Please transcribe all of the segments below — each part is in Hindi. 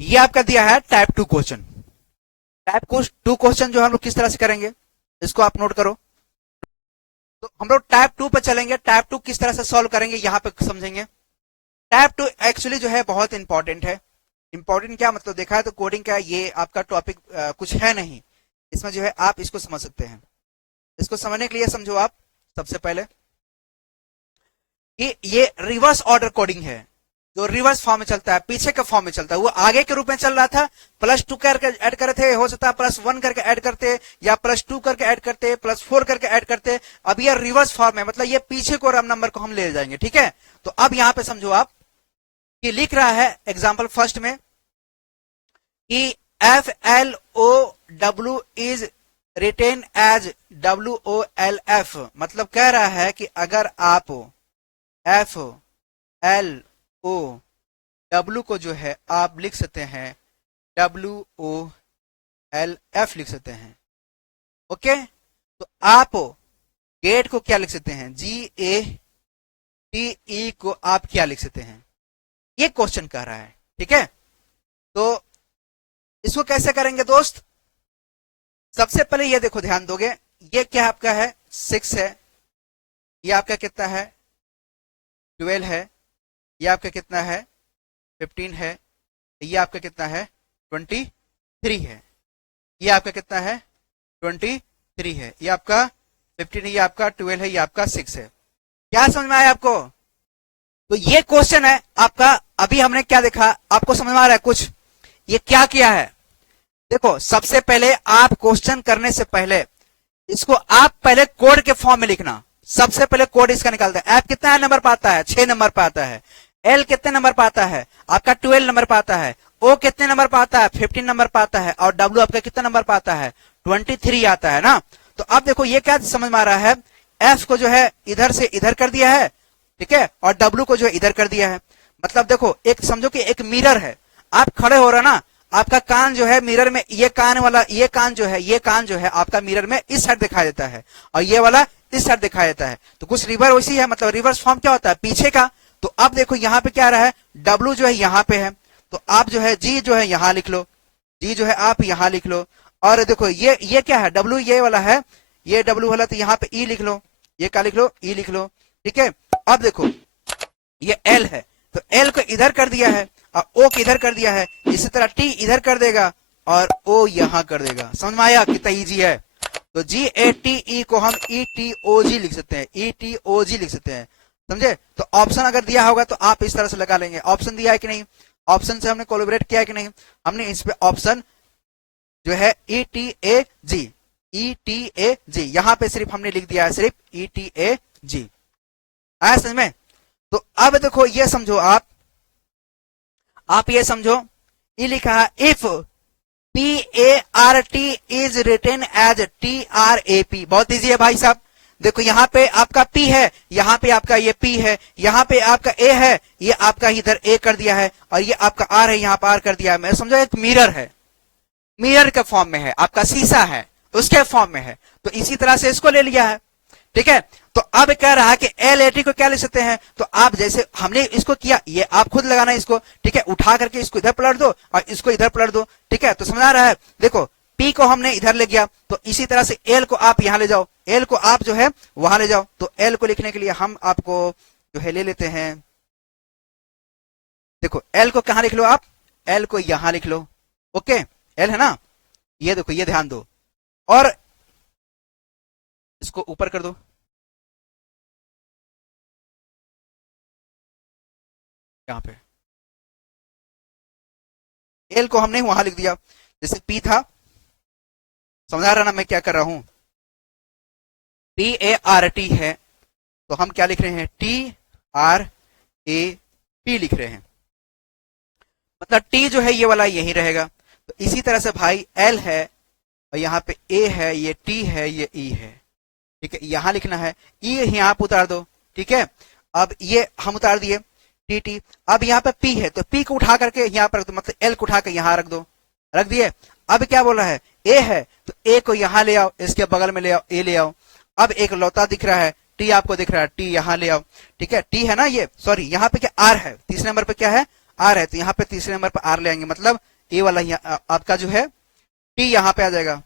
ये आपका दिया है टाइप 2 क्वेश्चन। टाइप 2 क्वेश्चन जो हम लोग किस तरह से करेंगे इसको आप नोट करो। तो हम लोग टाइप 2 पे चलेंगे, टाइप 2 किस तरह से सॉल्व करेंगे यहाँ पे समझेंगे। टाइप 2 एक्चुअली जो है बहुत इंपॉर्टेंट है। इंपॉर्टेंट क्या मतलब देखा है तो कोडिंग का ये आपका टॉपिक कुछ है नहीं, इसमें जो है आप इसको समझ सकते हैं। इसको समझने के लिए समझो आप सबसे पहले कि ये रिवर्स ऑर्डर कोडिंग है। जो रिवर्स फॉर्म में चलता है, पीछे के फॉर्म में चलता है, वो आगे के रूप में चल रहा था, +2 करके ऐड करे थे, हो सकता है +1 करके ऐड करते, या +2 करके ऐड करते, +4 करके ऐड करते। अब ये रिवर्स फॉर्म है, मतलब ये पीछे को नंबर को हम ले जाएंगे, ठीक है। तो अब यहां पे समझो आप कि लिख रहा है एग्जाम्पल फर्स्ट में कि FLOW is written as WOLF, मतलब कह रहा है कि अगर आप FLOW को जो है आप लिख सकते हैं WOLF लिख सकते हैं, ओके। तो आप गेट को क्या लिख सकते हैं, GATE को आप क्या लिख सकते हैं, ये क्वेश्चन कह रहा है, ठीक है। तो इसको कैसे करेंगे दोस्त, सबसे पहले ये देखो ध्यान दोगे, ये क्या आपका है 6 है, ये आपका कितना है 12 है, ये आपका कितना है 15 है, ये आपका कितना है 23 है, ये आपका कितना है 23 है, ये आपका 15 है, ये आपका 12 है, ये आपका 6 है। क्या समझ में आया आपको। तो ये क्वेश्चन है आपका। अभी हमने क्या देखा, आपको समझ में आ रहा है कुछ, ये क्या किया है। देखो सबसे पहले आप क्वेश्चन करने से पहले इसको आप पहले कोड के फॉर्म में लिखना। सबसे पहले कोड इसका निकालते हैं। एफ कितना नंबर पाता है 6 नंबर पाता है, एल कितने नंबर पाता है आपका 12 नंबर पाता है, ओ कितने नंबर पाता है 15 नंबर पाता है, और डब्ल्यू आपका कितना नंबर पाता है 23 आता है ना। तो अब देखो ये क्या समझ में आ रहा है, एफ को जो है इधर से इधर कर दिया है, ठीक है, और डब्ल्यू को जो है इधर कर दिया है। मतलब देखो एक समझो कि एक मिरर है, आप खड़े हो रहे ना, आपका कान जो है मिरर में, ये कान वाला, ये कान जो है आपका मिरर में इस साइड दिखाई देता है, और ये वाला इस साइड दिखाई देता है। तो कुछ रिवर्स वैसी है, मतलब रिवर्स फॉर्म क्या होता है पीछे का। तो अब देखो यहाँ पे क्या रहा है, डब्ल्यू जो है यहाँ पे है, तो आप जो है जी जो है यहाँ लिख लो, जी जो है आप यहाँ लिख लो। और देखो ये क्या है डब्ल्यू, ये वाला है, ये डब्ल्यू वाला, तो यहाँ पे ई लिख लो, ये क्या लिख लो ई लिख लो, ठीक है। अब देखो ये एल है, तो एल को इधर कर दिया है और ओ को इधर कर दिया है, इसी तरह टी इधर कर देगा और ओ यहां कर देगा। समझ में आया कितना इजी है। तो GATE को हम ETOG लिख सकते हैं, ETOG लिख सकते हैं, समझे। तो ऑप्शन अगर दिया होगा तो आप इस तरह से लगा लेंगे, ऑप्शन दिया है कि नहीं, ऑप्शन से हमने कोलैबोरेट किया है कि नहीं, हमने इस पे ऑप्शन जो है ETAG, ETAG यहां पे सिर्फ हमने लिख दिया है, सिर्फ ETAG। आया समझ में। तो अब देखो ये समझो आप ये समझो, ये लिखा है if PART is written as TRAP। बहुत इजी है भाई साहब। देखो यहाँ पे आपका P है, यहाँ पे आपका ये P है, यहाँ पे आपका A है, ये आपका इधर A कर दिया है, और ये आपका R है, यहाँ पर R कर दिया है। मैं समझो एक मिरर है, मिरर के फॉर्म में है, आपका शीशा है उसके फॉर्म में है, तो इसी तरह से इसको ले लिया है, ठीक है। तो अब कह रहा है कि LAT को क्या लिख सकते हैं, तो आप जैसे हमने इसको किया, ये आप खुद लगाना इसको, ठीक है, उठा करके इसको इधर पलट दो और इसको इधर पलट दो, ठीक है। तो समझ आ रहा है। देखो P को हमने इधर ले गया, तो इसी तरह से L को आप यहां ले जाओ, L को आप जो है वहां ले जाओ। तो L को लिखने के लिए हम आपको जो है ले लेते हैं, देखो L को कहां लिख लो आप, L को यहां लिख लो, ओके, L है ना। ये देखो ये ध्यान दो, और इसको ऊपर कर दो, यहाँ पे एल को हमने वहां लिख दिया, जैसे पी था, समझा रहा ना मैं क्या कर रहा हूं, PART है, तो हम क्या लिख रहे हैं TRAP लिख रहे हैं, मतलब टी जो है ये वाला यही रहेगा। तो इसी तरह से भाई एल है, और यहाँ पे ए है, ये टी है, ये ई है, ठीक है, यहां लिखना है, ई यहाँ पे उतार दो, ठीक है। अब ये हम उतार दिए TT। अब यहाँ पे P है, तो P को उठा करके यहाँ पर रख दो, मतलब L को उठा के यहाँ रख दो, रख दिए। अब क्या बोला है A है, तो A को यहाँ ले आओ, इसके बगल में ले आओ, A ले आओ। अब एक लौता दिख रहा है T, आपको दिख रहा है T, यहाँ ले आओ, ठीक है, T है ना ये, सॉरी यहाँ पे क्या R है, तीसरे नंबर पे क्या है आर है, तो यहाँ पे तीसरे नंबर पर आर ले आएंगे, मतलब ए वाला आपका जो है टी यहाँ पे आ जाएगा,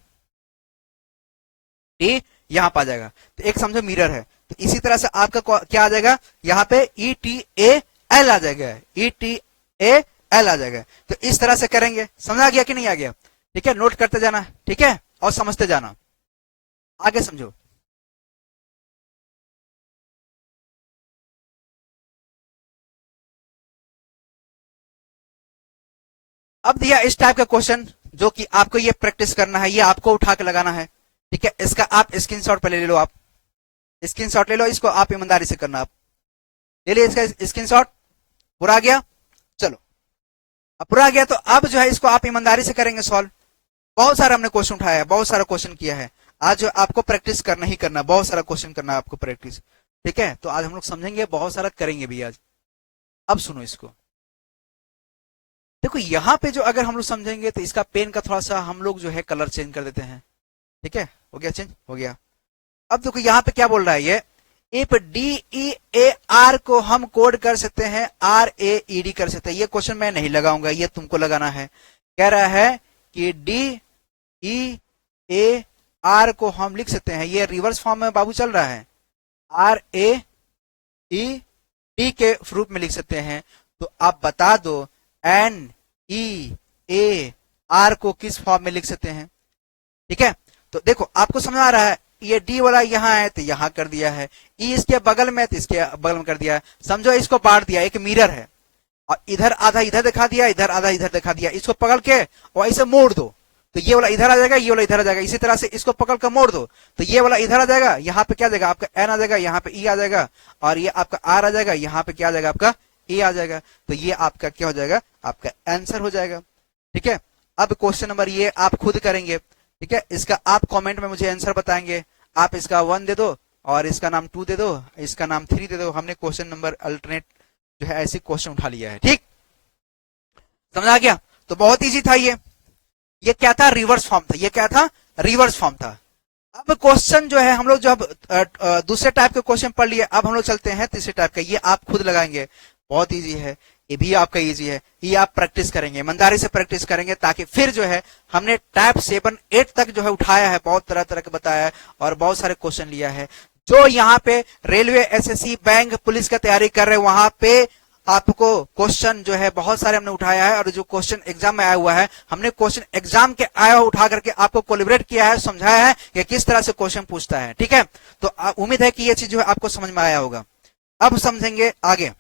टी यहाँ पे आ जाएगा। तो एक समझो मिरर है, तो इसी तरह से आपका क्या आ जाएगा, यहाँ पे ई टी ए एल आ जाएगा, ई टी ए एल आ जाएगा। तो इस तरह से करेंगे, समझ आ गया कि नहीं आ गया? ठीक है, नोट करते जाना, ठीक है, और समझते जाना, आगे समझो। अब दिया इस टाइप का क्वेश्चन, जो कि आपको ये प्रैक्टिस करना है, ये आपको उठा के लगाना है, ठीक है। इसका आप स्क्रीनशॉट पे ले लो, आप स्क्रीनशॉट ले लो, इसको आप ईमानदारी से करना, आप ले लिया इसका स्क्रीनशॉट, पूरा आ गया, चलो अब पूरा आ गया। तो अब जो है इसको आप ईमानदारी से करेंगे सॉल्व। बहुत सारा हमने क्वेश्चन उठाया है, बहुत सारा क्वेश्चन किया है, आज आपको प्रैक्टिस करना ही करना, बहुत सारा क्वेश्चन करना है आपको प्रैक्टिस, ठीक है। तो आज हम लोग समझेंगे, बहुत सारा करेंगे भी आज। अब सुनो इसको, देखो यहाँ पे जो अगर हम लोग समझेंगे, तो इसका पेन का थोड़ा सा हम लोग जो है कलर चेंज कर देते हैं, ठीक है, हो गया चेंज, हो गया। अब देखो यहाँ पे क्या बोल रहा है ये, if D E A R को हम कोड कर सकते हैं आर ए ई डी कर सकते हैं। ये क्वेश्चन मैं नहीं लगाऊंगा, ये तुमको लगाना है। कह रहा है कि डी ई ए आर को हम लिख सकते हैं, ये रिवर्स फॉर्म में बाबू चल रहा है, आर ए ई डी के रूप में लिख सकते हैं। तो आप बता दो एन ई ए आर को किस फॉर्म में लिख सकते हैं, ठीक है। तो देखो आपको समझ आ रहा है, ये डी वाला यहाँ है तो यहाँ कर दिया है, ई इसके बगल में तो इसके बगल में कर दिया है। समझो इसको बांट दिया, एक मिरर है और इधर आधा इधर दिखा दिया, इधर आधा इधर दिखा दिया, इसको पकड़ के और ऐसे मोड़ दो, तो ये वाला इधर आ जाएगा, ये वाला इधर आ जाएगा। इसी तरह से इसको पकड़ कर मोड़ दो, तो ये वाला इधर आ जाएगा, यहाँ पे क्या जाएगा आपका एन आ जाएगा, यहाँ पे ई आ जाएगा, और ये आपका आर आ जाएगा, यहाँ पे क्या आ जाएगा आपका ए आ जाएगा। तो ये आपका क्या हो जाएगा, आपका आंसर हो जाएगा, ठीक है। अब क्वेश्चन नंबर ये आप खुद करेंगे, ठीक है। इसका आप कमेंट में मुझे आंसर बताएंगे, आप इसका 1 दे दो और इसका नाम 2 दे दो, इसका नाम 3 दे दो। हमने क्वेश्चन नंबर अल्टरनेट जो है ऐसे क्वेश्चन उठा लिया है, ठीक, समझ आ गया? तो बहुत इजी था ये क्या था, रिवर्स फॉर्म था, ये क्या था, रिवर्स फॉर्म था। अब क्वेश्चन जो है हम लोग जब दूसरे टाइप के क्वेश्चन पढ़ लिए, अब हम लोग चलते हैं तीसरे टाइप का, ये आप खुद लगाएंगे, बहुत इजी है, ये भी आपका इजी है, ये आप प्रैक्टिस करेंगे, ईमानदारी से प्रैक्टिस करेंगे, ताकि फिर जो है हमने टाइप 7, 8 तक जो है उठाया है, बहुत तरह तरह के बताया है और बहुत सारे क्वेश्चन लिया है। जो यहाँ पे रेलवे, एसएससी, बैंक, पुलिस का तैयारी कर रहे हैं, वहां पे आपको क्वेश्चन जो है बहुत सारे हमने उठाया है, और जो क्वेश्चन एग्जाम में आया हुआ है, हमने क्वेश्चन एग्जाम के आया हुआ उठा करके आपको कोलिब्रेट किया है, समझाया है कि किस तरह से क्वेश्चन पूछता है, ठीक है। तो उम्मीद है कि ये चीज जो है आपको समझ में आया होगा। अब समझेंगे आगे।